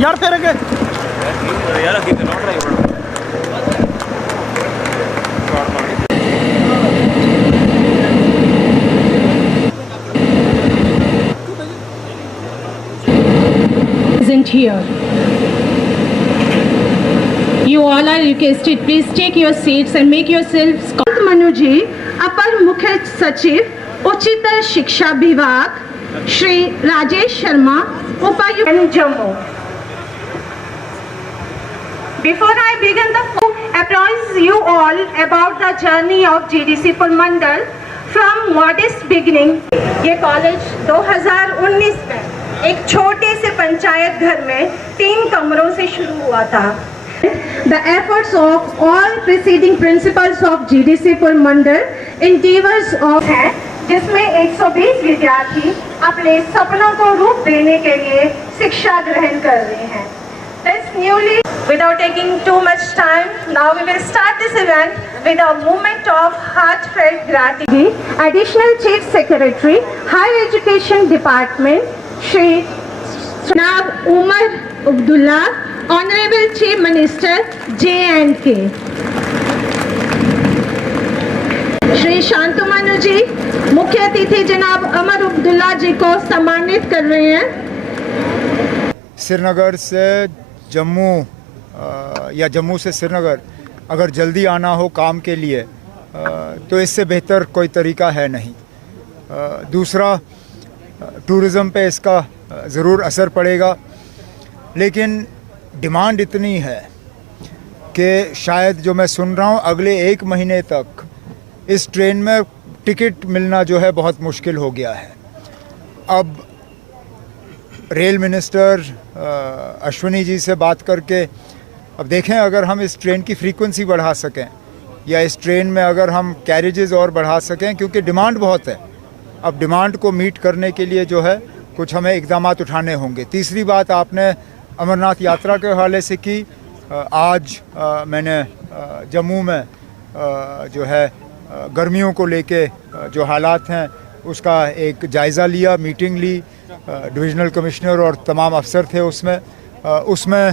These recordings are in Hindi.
यार फिर आगे यार आगे not drive isn't here. You all are requested, please take your seats and make yourselves. Manu ji, अपर मुख्य सचिव उच्चतर शिक्षा विभाग श्री राजेश शर्मा, उपायुक्त Jammu. Before I begin the apprise you all about the journey of GDC Purmandal from modest beginning. ये कॉलेज 2019 में एक छोटे से पंचायत घर में 3 कमरों से शुरू हुआ था। The efforts of all preceding principals of GDC Purmandal endeavors of है, जिसमें 120 विद्यार्थी अपने सपनों को रूप देने के लिए शिक्षा ग्रहण कर रहे हैं। This newly, without taking too much time, now we will start this event with a moment of heartfelt gratitude. Additional Chief Secretary, Higher Education Department, Shri Janaab Umar Abdullah, Honorable Chief Minister, J&K. Shri शांतु Manu जी, मुख्य अतिथि जनाब अमर अब्दुल्ला जी को सम्मानित कर रहे हैं। श्रीनगर से जम्मू या जम्मू से श्रीनगर अगर जल्दी आना हो काम के लिए तो इससे बेहतर कोई तरीका है नहीं। दूसरा, टूरिज़म पे इसका ज़रूर असर पड़ेगा, लेकिन डिमांड इतनी है कि शायद जो मैं सुन रहा हूँ अगले 1 महीने तक इस ट्रेन में टिकट मिलना जो है बहुत मुश्किल हो गया है। अब रेल मिनिस्टर अश्विनी जी से बात करके अब देखें अगर हम इस ट्रेन की फ्रीक्वेंसी बढ़ा सकें या इस ट्रेन में अगर हम कैरेजेस और बढ़ा सकें, क्योंकि डिमांड बहुत है। अब डिमांड को मीट करने के लिए जो है कुछ हमें इक़दाम उठाने होंगे। तीसरी बात आपने अमरनाथ यात्रा के हवाले से की। आज मैंने जम्मू में जो है गर्मियों को लेके जो हालात हैं उसका एक जायज़ा लिया, मीटिंग ली। डिविज़नल कमिश्नर और तमाम अफसर थे उसमें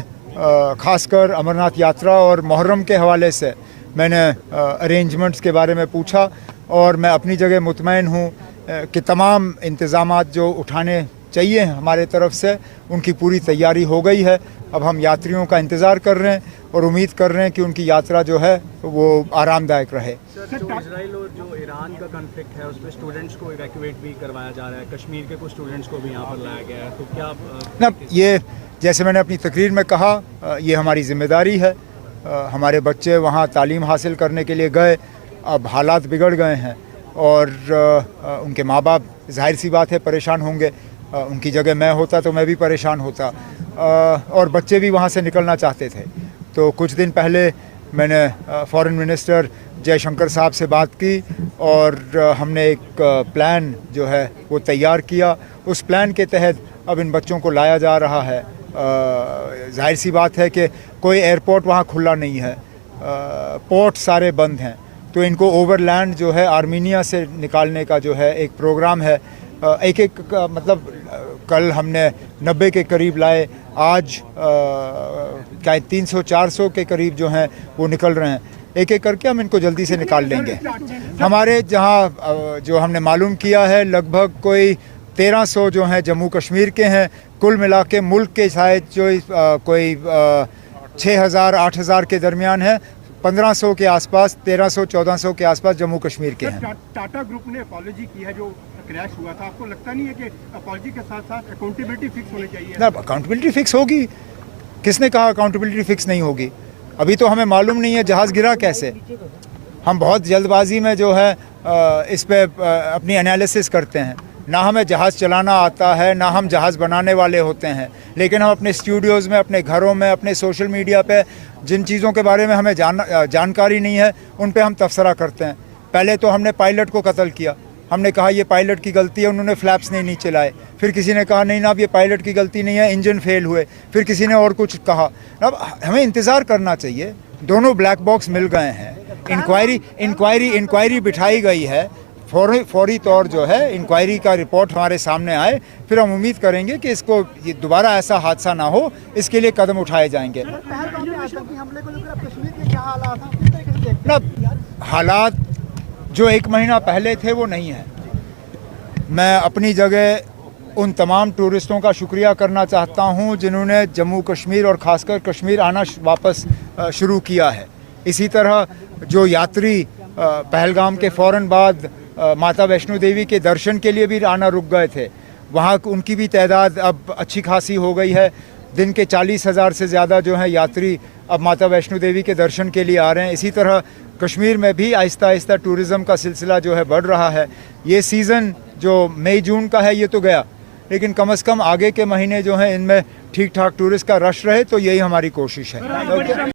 ख़ासकर अमरनाथ यात्रा और मुहर्रम के हवाले से मैंने अरेंजमेंट्स के बारे में पूछा और मैं अपनी जगह मुतमईन हूँ कि तमाम इंतज़ामात जो उठाने चाहिए हमारे तरफ से उनकी पूरी तैयारी हो गई है। अब हम यात्रियों का इंतज़ार कर रहे हैं और उम्मीद कर रहे हैं कि उनकी यात्रा जो है वो आरामदायक रहे। सर, जो इजराइल और जो ईरान का कॉन्फ्लिक्ट है उसमें स्टूडेंट्स को इवैक्यूएट भी करवाया जा रहा है, कश्मीर के कुछ स्टूडेंट्स को भी यहाँ पर लाया गया है, तो क्या ना, ये जैसे मैंने अपनी तकरीर में कहा, ये हमारी ज़िम्मेदारी है। हमारे बच्चे वहाँ तालीम हासिल करने के लिए गए, अब हालात बिगड़ गए हैं और उनके माँ बाप ज़ाहिर सी बात है परेशान होंगे। उनकी जगह मैं होता तो मैं भी परेशान होता और बच्चे भी वहाँ से निकलना चाहते थे। तो कुछ दिन पहले मैंने फॉरेन मिनिस्टर जयशंकर साहब से बात की और हमने एक प्लान जो है वो तैयार किया। उस प्लान के तहत अब इन बच्चों को लाया जा रहा है। जाहिर सी बात है कि कोई एयरपोर्ट वहाँ खुला नहीं है, पोर्ट सारे बंद हैं, तो इनको ओवरलैंड जो है आर्मीनिया से निकालने का जो है एक प्रोग्राम है। एक मतलब कल हमने 90 के करीब लाए, आज क्या 300-400 के करीब जो हैं वो निकल रहे हैं। एक एक करके हम इनको जल्दी से निकाल लेंगे। हमारे जहाँ जो हमने मालूम किया है लगभग कोई 1300 जो हैं जम्मू कश्मीर के हैं। कुल मिला के मुल्क के शायद जो कोई 6000-8000 के दरमियान है। 1500 के आसपास, 1300-1400 के आसपास जम्मू कश्मीर के हैं। टाटा ग्रुप ने अपॉलॉजी की है जो क्रैश हुआ था, आपको लगता नहीं है कि अपॉलॉजी के साथ साथ अकाउंटेबिलिटी फिक्स होनी चाहिए? ना, अकाउंटेबिलिटी फिक्स होगी। किसने कहा अकाउंटेबिलिटी फिक्स नहीं होगी? अभी तो हमें मालूम नहीं है जहाज़ गिरा कैसे। हम बहुत जल्दबाजी में जो है इस पे अपनी एनालिसिस करते हैं। ना हमें जहाज़ चलाना आता है, ना हम जहाज़ बनाने वाले होते हैं, लेकिन हम अपने स्टूडियोज़ में, अपने घरों में, अपने सोशल मीडिया पे जिन चीज़ों के बारे में हमें जानकारी नहीं है उन पे हम तबसरा करते हैं। पहले तो हमने पायलट को कत्ल किया, हमने कहा ये पायलट की गलती है, उन्होंने फ्लैप्स नहीं नीचे लाए। फिर किसी ने कहा नहीं ना, अब ये पायलट की गलती नहीं है, इंजन फेल हुए। फिर किसी ने और कुछ कहा। अब हमें इंतज़ार करना चाहिए, दोनों ब्लैक बॉक्स मिल गए हैं, इंक्वायरी बिठाई गई है, फौरी तौर जो है इंक्वायरी का रिपोर्ट हमारे सामने आए, फिर हम उम्मीद करेंगे कि इसको ये दोबारा ऐसा हादसा ना हो, इसके लिए कदम उठाए जाएंगे। ना हालात जो 1 महीना पहले थे वो नहीं है। मैं अपनी जगह उन तमाम टूरिस्टों का शुक्रिया करना चाहता हूं जिन्होंने जम्मू कश्मीर और ख़ासकर कश्मीर आना वापस शुरू किया है। इसी तरह जो यात्री पहलगाम के फ़ौरन बाद माता वैष्णो देवी के दर्शन के लिए भी आना रुक गए थे, वहाँ उनकी भी तादाद अब अच्छी खासी हो गई है। दिन के 40,000 से ज़्यादा जो हैं यात्री अब माता वैष्णो देवी के दर्शन के लिए आ रहे हैं। इसी तरह कश्मीर में भी आहिस्ता आहिस्ता टूरिज़्म का सिलसिला जो है बढ़ रहा है। ये सीज़न जो मई जून का है ये तो गया, लेकिन कम से कम आगे के महीने जो हैं इनमें ठीक ठाक टूरिस्ट का रश रहे, तो यही हमारी कोशिश है।